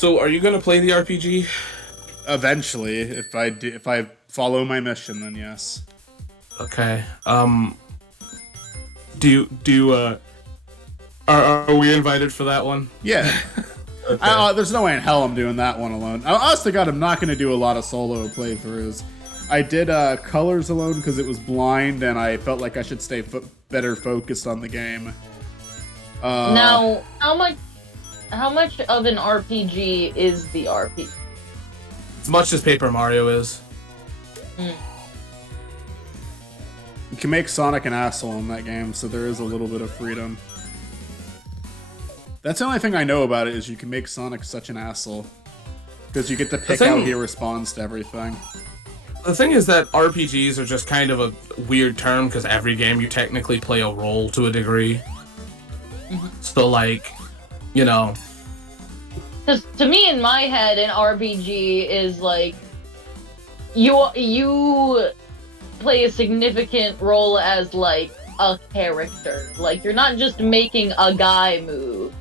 So, are you gonna play the RPG? Eventually, if I follow my mission, then yes. Okay. Are we invited for that one? Yeah. Okay. There's no way in hell I'm doing that one alone. Honest to God, I'm not going to do a lot of solo playthroughs. I did Colors alone because it was blind, and I felt like I should stay better focused on the game. Now, how much of an RPG is the RPG? As much as Paper Mario is. Mm. You can make Sonic an asshole in that game, so there is a little bit of freedom. That's the only thing I know about it, is you can make Sonic such an asshole. Because you get to pick how he responds to everything. The thing is that RPGs are just kind of a weird term, because every game you technically play a role to a degree. Mm-hmm. So, like, you know... Because to me, in my head, an RPG is like... You play a significant role as, like, a character. Like, you're not just making a guy move.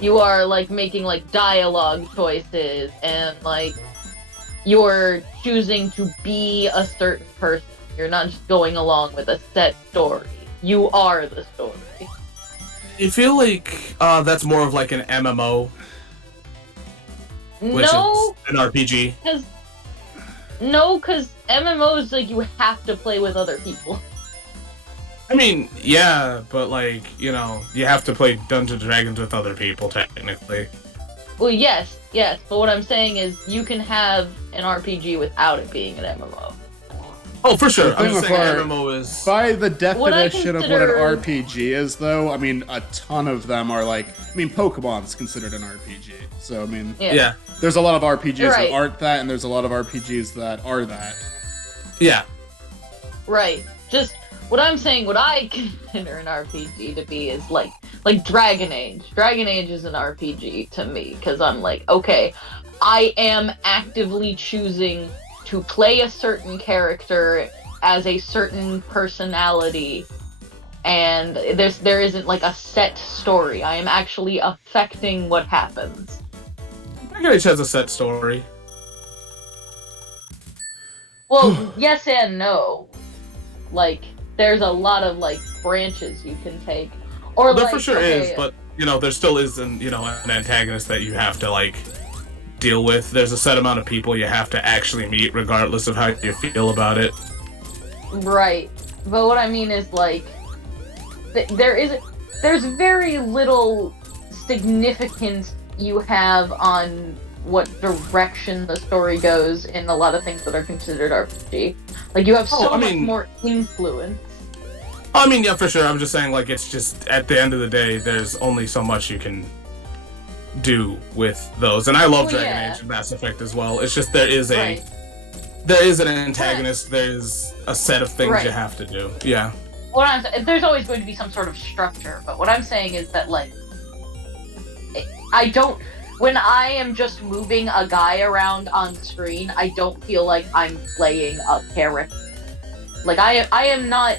You are, like, making, like, dialogue choices, and, like, you're choosing to be a certain person. You're not just going along with a set story. You are the story. You feel like that's more of, like, an MMO? Which is an RPG? Because MMOs, like, you have to play with other people. I mean, yeah, but, like, you know, you have to play Dungeons & Dragons with other people, technically. Well, yes, but what I'm saying is you can have an RPG without it being an MMO. Oh, for sure. I'm thing just saying with MMO is... By the definition of what an consider- RPG is, though, I mean, a ton of them are like... I mean, Pokemon's considered an RPG. So, I mean... Yeah. There's a lot of RPGs You're right. that aren't that, and there's a lot of RPGs that are that. Yeah. Right. Just what I'm saying, what I consider an RPG to be is like Dragon Age. Dragon Age is an RPG to me because I'm like, okay, I am actively choosing to play a certain character as a certain personality, and there isn't like a set story. I am actually affecting what happens. Dragon Age has a set story. Well, yes and no. Like, there's a lot of, like, branches you can take. Or, There like, for sure okay, is, but, you know, there still is an antagonist that you have to, like, deal with. There's a set amount of people you have to actually meet, regardless of how you feel about it. Right. But what I mean is, like, there's very little significance you have on what direction the story goes in a lot of things that are considered RPG. Like, you have much more influence. I mean, yeah, for sure. I'm just saying, like, it's just, at the end of the day, there's only so much you can do with those. And I love Dragon Age and Mass Effect as well. It's just there is an antagonist, there's a set of things you have to do. Yeah. There's always going to be some sort of structure, but what I'm saying is that, like, when I am just moving a guy around on screen, I don't feel like I'm playing a character. Like, I am not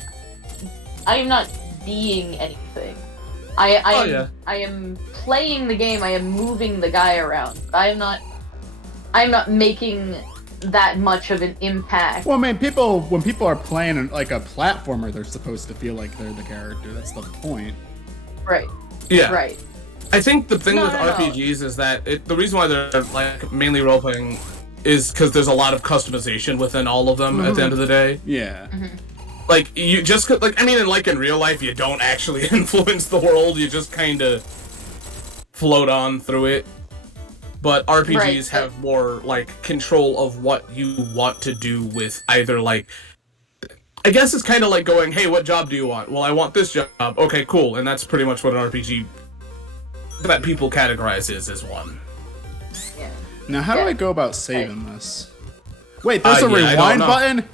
being anything. I am playing the game, I am moving the guy around. I am not making that much of an impact. Well, I mean, when people are playing like a platformer, they're supposed to feel like they're the character. That's the point. Right. Yeah. Right. I think the thing with RPGs is that the reason why they're like mainly role-playing is because there's a lot of customization within all of them at the end of the day. Yeah. Mm-hmm. Like, you just, like, I mean, in real life, you don't actually influence the world, you just kind of float on through it. But RPGs have more, like, control of what you want to do with either, like, I guess it's kind of like going, hey, what job do you want? Well, I want this job. Okay, cool. And that's pretty much what an RPG that people categorize as one. Yeah. Now, how do I go about saving this? Wait, there's a rewind button?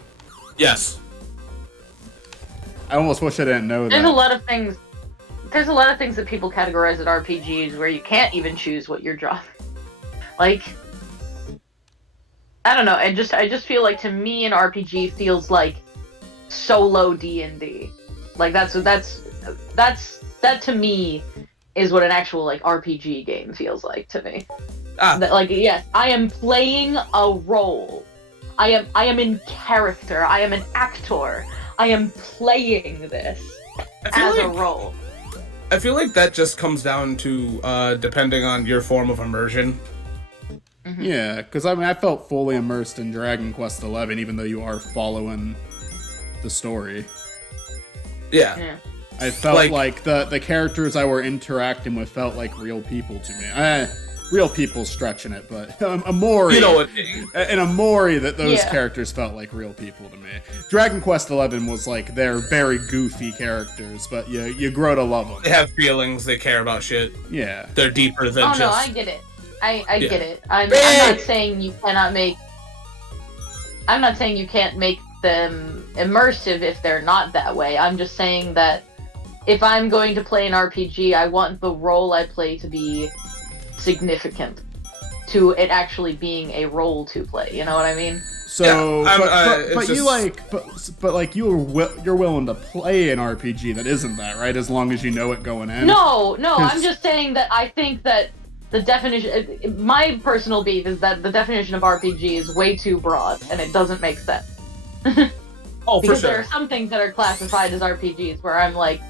Yes. I almost wish I didn't know that. There's a lot of things that people categorize as RPGs where you can't even choose what your job. Like, I don't know. I just feel like, to me, an RPG feels like solo D&D. Like, that to me is what an actual, like, RPG game feels like to me. Like, yes, I am playing a role. I am in character. I am an actor. I am playing this as a role. I feel like that just comes down to depending on your form of immersion. Mm-hmm. Yeah, because I mean, I felt fully immersed in Dragon Quest XI, even though you are following the story. Yeah. I felt like the characters I were interacting with felt like real people to me. Real people stretching it, but Amori, you know what? And Amori, that those characters felt like real people to me. Dragon Quest XI was like they're very goofy characters, but you grow to love them. They have feelings. They care about shit. Yeah, they're deeper than just. Oh no, I get it. I get it. I'm not saying you cannot make. I'm not saying you can't make them immersive if they're not that way. I'm just saying that if I'm going to play an RPG, I want the role I play to be significant to it actually being a role to play. You know what I mean? So, but you're willing to play an RPG that isn't that, right? As long as you know it going in. No, I'm just saying that I think that the definition, my personal beef is that the definition of RPG is way too broad and it doesn't make sense. Because there are some things that are classified as RPGs where I'm like,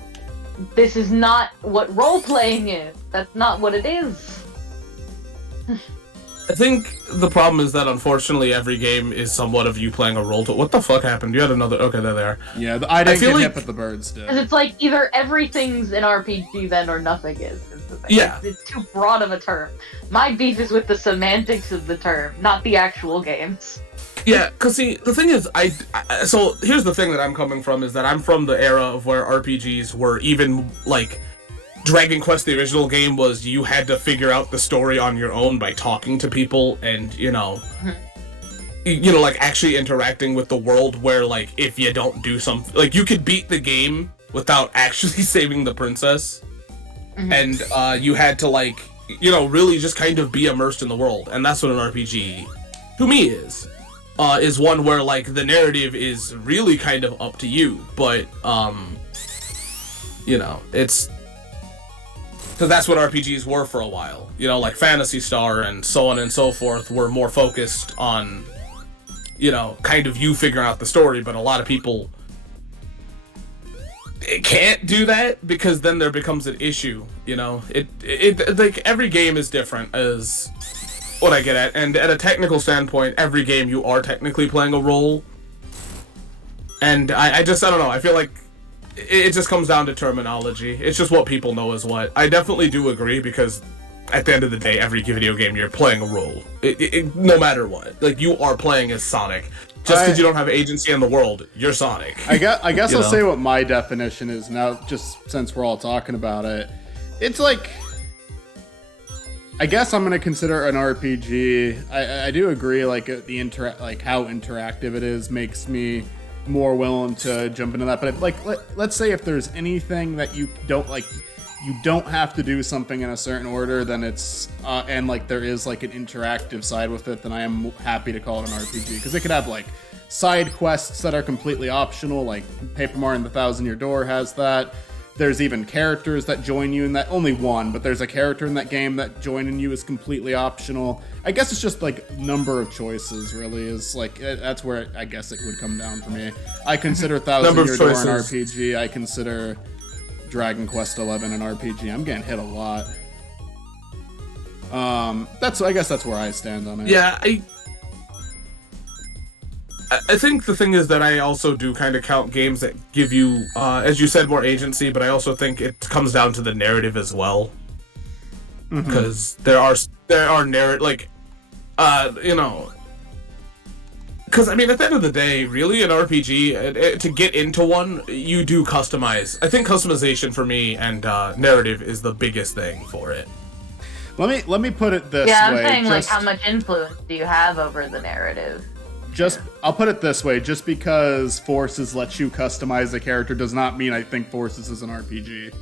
this is not what role-playing is. That's not what it is. I think the problem is that unfortunately every game is somewhat of you playing a role. What the fuck happened? You had another. Okay, there they are. Yeah, I didn't get hit, but the birds did. Because it's like either everything's an RPG then or nothing is the thing. Yeah. It's too broad of a term. My beef is with the semantics of the term, not the actual games. Yeah, because see, the thing is, so here's the thing that I'm coming from is that I'm from the era of where RPGs were even, like, Dragon Quest, the original game, was you had to figure out the story on your own by talking to people and, like, actually interacting with the world where, like, if you don't do something, like, you could beat the game without actually saving the princess, and you had to, like, really just kind of be immersed in the world, and that's what an RPG, to me, is one where, like, the narrative is really kind of up to you, but, it's... Because that's what RPGs were for a while. Like Phantasy Star and so on and so forth were more focused on, kind of you figuring out the story, but a lot of people can't do that because then there becomes an issue, It like, every game is different as what I get at, and at a technical standpoint, every game you are technically playing a role. And I don't know, I feel like it just comes down to terminology. It's just what people know is what. I definitely do agree because at the end of the day, every video game you're playing a role. No matter what. Like, you are playing as Sonic. Just because you don't have agency in the world, you're Sonic. I guess I'll say what my definition is now, just since we're all talking about it. It's like... I guess I'm going to consider an RPG. I do agree, like, how interactive it is makes me more willing to jump into that, but let's say if there's anything that you don't like, you don't have to do something in a certain order, then it's and like there is like an interactive side with it, then I am happy to call it an RPG, because it could have like side quests that are completely optional, like Paper Mario and the Thousand Year Door has that. There's even characters that join you in that, only one, but there's a character in that game that joining you is completely optional. I guess it's just like number of choices, really, is like, that's where I guess it would come down for me. I consider Thousand Year Door an RPG. I consider Dragon Quest XI an RPG. I'm getting hit a lot. I guess that's where I stand on it. Yeah, I think the thing is that I also do kind of count games that give you, as you said, more agency, but I also think it comes down to the narrative as well. Because there are narrative, like, because, I mean, at the end of the day, really, an RPG, to get into one, you do customize. I think customization for me and narrative is the biggest thing for it. Let me put it this way. Yeah, I'm saying, like, how much influence do you have over the narrative? I'll put it this way, just because Forces lets you customize a character does not mean I think Forces is an RPG.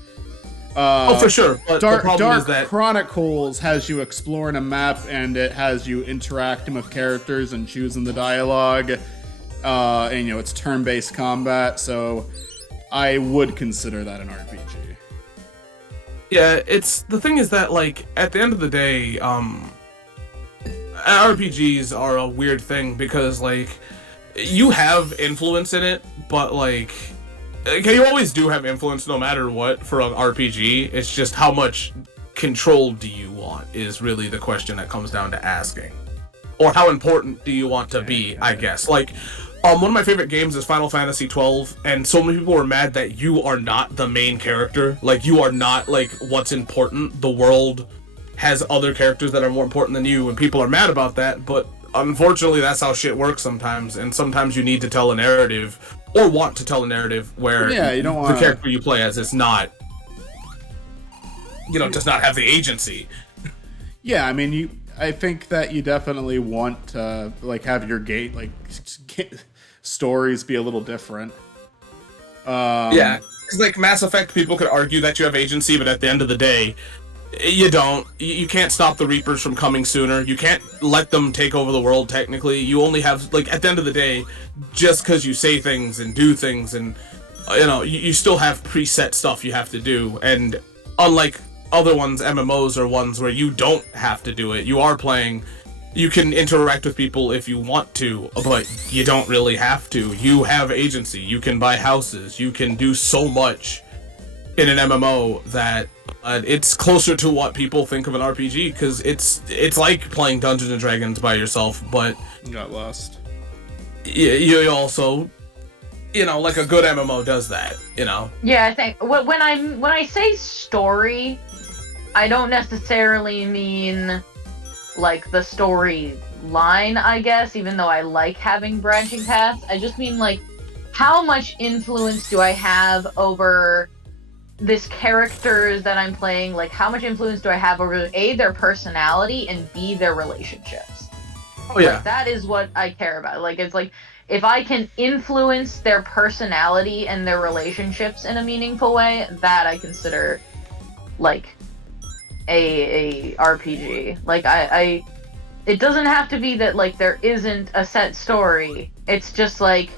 For sure. But Dark the problem is that Chronicles has you exploring a map, and it has you interacting with characters and choosing the dialogue. And it's turn-based combat, so I would consider that an RPG. Yeah, the thing is that, like, at the end of the day, RPGs are a weird thing because like you have influence in it, but like you always do have influence no matter what for an RPG. It's just how much control do you want is really the question that comes down to asking. Or how important do you want to be, I guess. Like, one of my favorite games is Final Fantasy XII, and so many people were mad that you are not the main character. Like, you are not, like, what's important. The world has other characters that are more important than you, and people are mad about that, but unfortunately that's how shit works sometimes, and sometimes you need to tell a narrative, or want to tell a narrative, where you don't want the character you play as is not, does not have the agency. Yeah, I mean, I think that you definitely want to like have your stories be a little different. Yeah, because like Mass Effect, people could argue that you have agency, but at the end of the day, you don't. You can't stop the Reapers from coming sooner. You can't let them take over the world. Technically, you only have like at the end of the day, just because you say things and do things, and you still have preset stuff you have to do. And unlike other ones, MMOs are ones where you don't have to do it. You are playing. You can interact with people if you want to, but you don't really have to. You have agency. You can buy houses. You can do so much in an MMO that it's closer to what people think of an RPG, because it's like playing Dungeons and Dragons by yourself, but you got lost. You also, like a good MMO does that, Yeah, I think when I say story, I don't necessarily mean like the story line, I guess, even though I like having branching paths. I just mean like how much influence do I have over this characters that I'm playing? Like how much influence do I have over A, their personality, and B, their relationships? Oh yeah. Like, that is what I care about. Like it's like if I can influence their personality and their relationships in a meaningful way, that I consider like a RPG. Like I it doesn't have to be that like there isn't a set story. It's just like,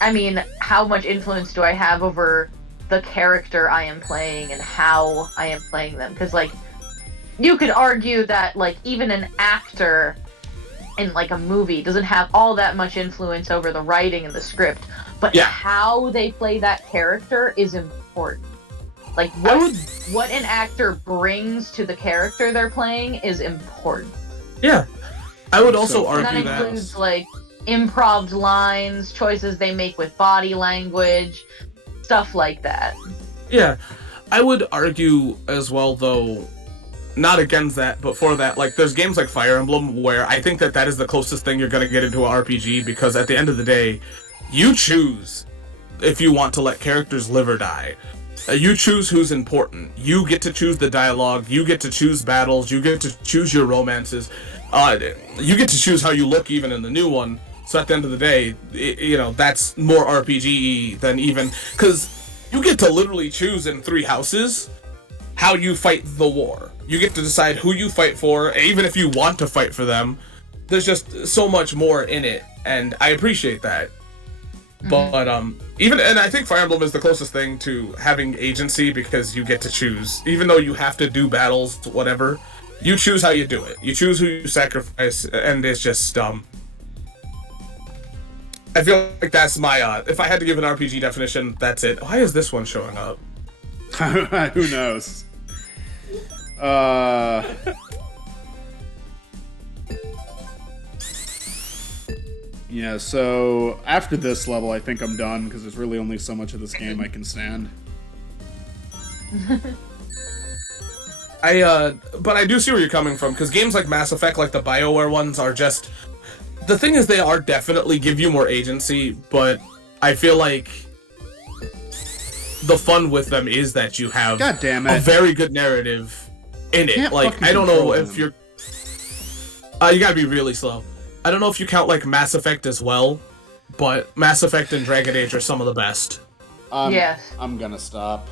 I mean, how much influence do I have over the character I am playing and how I am playing them? Because like you could argue that like even an actor in like a movie doesn't have all that much influence over the writing and the script, but how they play that character is important. Like what an actor brings to the character they're playing is important. Yeah, I would also argue that includes like improv lines, choices they make with body language, stuff like that. Yeah, I would argue as well, though, not against that, but for that, like, there's games like Fire Emblem where I think that is the closest thing you're going to get into an RPG, because at the end of the day, you choose if you want to let characters live or die. You choose who's important. You get to choose the dialogue. You get to choose battles. You get to choose your romances. You get to choose how you look even in the new one. So at the end of the day, that's more RPG than even... Because you get to literally choose in 3 houses how you fight the war. You get to decide who you fight for, even if you want to fight for them. There's just so much more in it, and I appreciate that. But and I think Fire Emblem is the closest thing to having agency, because you get to choose, even though you have to do battles, whatever. You choose how you do it. You choose who you sacrifice, and it's just I feel like that's my if I had to give an RPG definition, that's it. Why is this one showing up? Who knows? Yeah, so after this level, I think I'm done, because there's really only so much of this game I can stand. But I do see where you're coming from, because games like Mass Effect, like the BioWare ones, are just... The thing is, they are definitely give you more agency, but I feel like the fun with them is that you have God damn it. A very good narrative in it. Like, I don't know if you're... you gotta be really slow. I don't know if you count, like, Mass Effect as well, but Mass Effect and Dragon Age are some of the best. Yes. I'm gonna stop.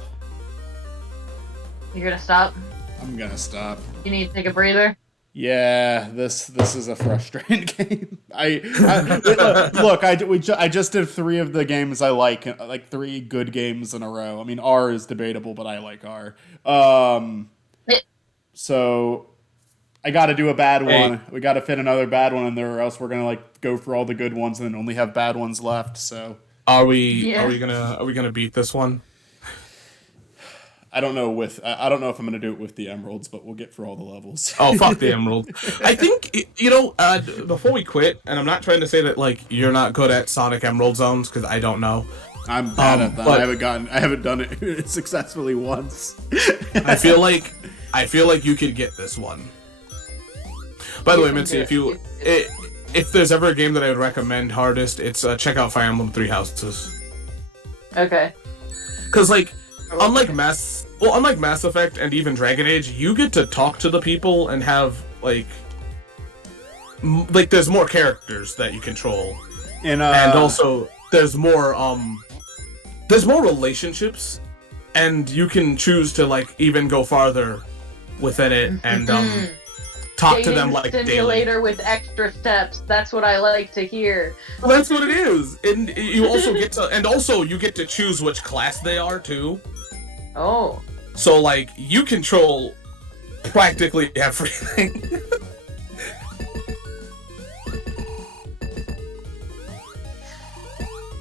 You're gonna stop? I'm gonna stop. You need to take a breather? Yeah, this is a frustrating game. Look, I just did 3 of the games I like 3 good games in a row. I mean, R is debatable, but I like R. So I got to do a bad Hey. one. We got to fit another bad one in there, or else we're gonna like go for all the good ones and then only have bad ones left. So Are we Yeah. are we gonna beat this one? I don't know I don't know if I'm gonna do it with the emeralds, but we'll get for all the levels. Oh, fuck the emerald. I think, before we quit, and I'm not trying to say that, like, you're not good at Sonic Emerald Zones, because I don't know. I'm bad at that. but- I haven't done it successfully once. I feel like you could get this one. By the way, Mitzi, if there's ever a game that I would recommend hardest, it's check out Fire Emblem Three Houses. Okay. Because, like, unlike Mass Effect and even Dragon Age, you get to talk to the people and have, like, there's more characters that you control. And also, there's more relationships, and you can choose to, like, even go farther within it and, talk to them, like, simulator daily. with extra steps. That's what I like to hear. Well, that's what it is. And you also you get to choose which class they are, too. Oh. So, like, you control practically everything.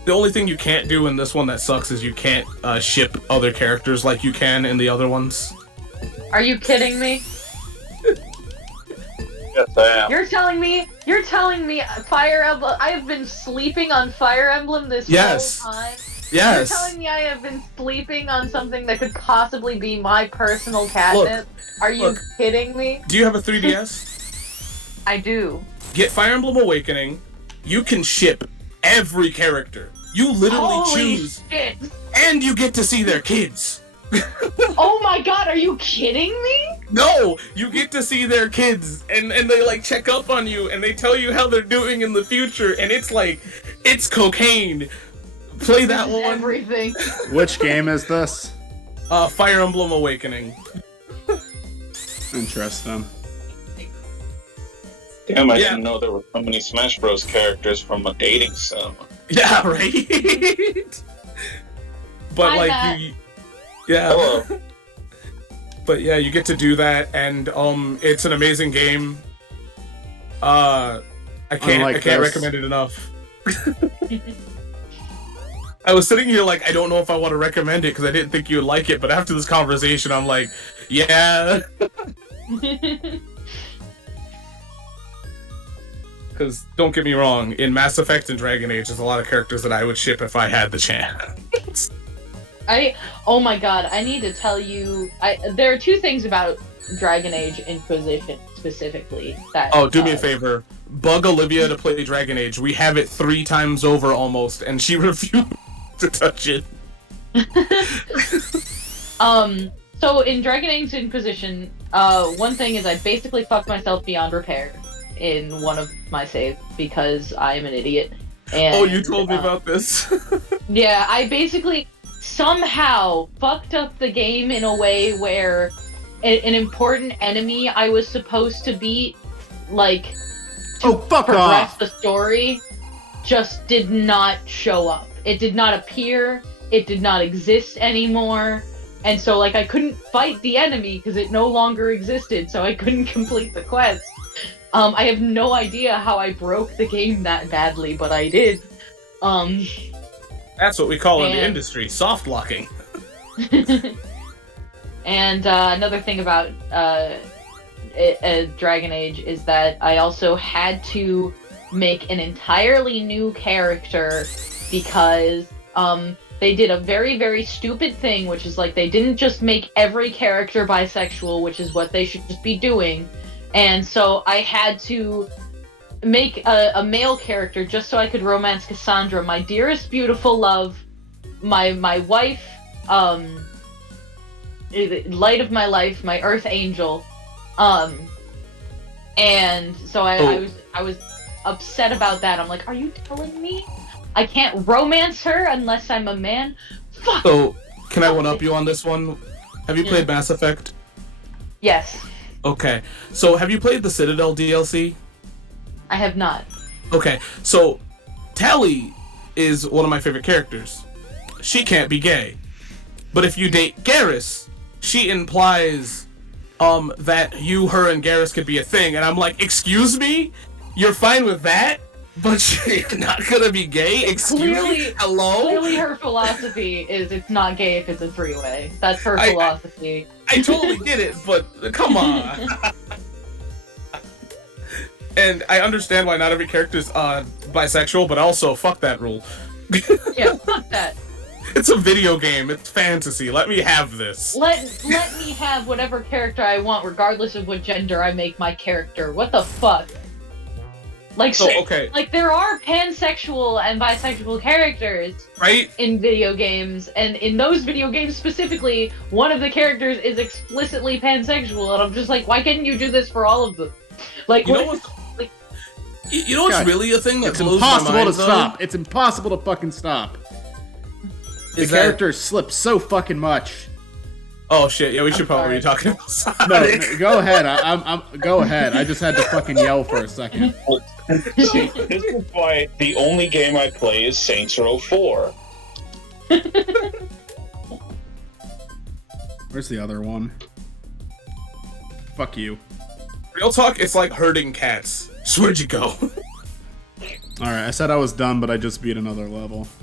The only thing you can't do in this one that sucks is you can't ship other characters like you can in the other ones. Are you kidding me? Yes, I am. You're telling me Fire Emblem. I have been sleeping on Fire Emblem this Yes. whole time. Yes. You're telling me I have been sleeping on something that could possibly be my personal catnip? Are you kidding me? Do you have a 3DS? I do. Get Fire Emblem Awakening. You can ship every character. You literally Holy choose, shit! and you get to see their kids. Oh my god, are you kidding me? No, you get to see their kids, and they, like, check up on you, and they tell you how they're doing in the future, and it's like, it's cocaine. Play that This is one. everything. Which game is this? Fire Emblem Awakening. Interesting. Damn, I Yeah. didn't know there were so many Smash Bros. Characters from a dating sim. Yeah, right? But, Hi, like, Matt. yeah. Hello. But yeah, you get to do that, and it's an amazing game. I can't recommend it enough. I was sitting here like, I don't know if I want to recommend it because I didn't think you would like it, but after this conversation, I'm like, yeah. Because don't get me wrong, in Mass Effect and Dragon Age, there's a lot of characters that I would ship if I had the chance. Oh my god, I need to tell you, there are two things about Dragon Age Inquisition specifically that... Oh, do me a favor. Bug Olivia to play Dragon Age. We have it 3 times over almost, and she refused to touch it. So in Dragon Age Inquisition, one thing is I basically fucked myself beyond repair in one of my saves because I'm an idiot. And, Oh, you told me about this. Yeah, I basically somehow fucked up the game in a way where an important enemy I was supposed to beat, like, to fuck progress off! the story, just did not show up. It did not appear, it did not exist anymore, and so, like, I couldn't fight the enemy because it no longer existed, so I couldn't complete the quest. I have no idea how I broke the game that badly, but I did. That's what we call in the industry, soft locking. And another thing about Dragon Age is that I also had to make an entirely new character because they did a very, very stupid thing, which is like they didn't just make every character bisexual, which is what they should just be doing. And so I had to make a male character just so I could romance Cassandra, my dearest, beautiful love, my wife, light of my life, my earth angel. And so I was upset about that. I'm like, are you telling me I can't romance her unless I'm a man? Fuck! So, can I one-up you on this one? Have you played Mass Effect? Yes. Okay. So, have you played the Citadel DLC? I have not. Okay. So, Tali is one of my favorite characters. She can't be gay. But if you date Garrus, she implies that you, her, and Garrus could be a thing, and I'm like, excuse me? You're fine with that? But you're not gonna be gay? Excuse me? Hello? Clearly her philosophy is it's not gay if it's a three-way. That's her philosophy. I totally get it, but come on. And I understand why not every character's bisexual, but also, fuck that rule. Yeah, fuck that. It's a video game. It's fantasy. Let me have this. Let me have whatever character I want, regardless of what gender I make my character. What the fuck? Like, okay. Like, there are pansexual and bisexual characters, right, in video games, and in those video games specifically, one of the characters is explicitly pansexual, and I'm just like, why couldn't you do this for all of them? Like, you know what's really a thing that it's blows my impossible mind, to stop. It's impossible to fucking stop. The characters slip so fucking much. Oh shit! Yeah, we should probably be talking about Sonic. No, go ahead. Go ahead. I just had to fucking yell for a second. See, this is why the only game I play is Saints Row 4. Where's the other one? Fuck you. Real talk, it's like herding cats. So where'd you go? Alright, I said I was done, but I just beat another level.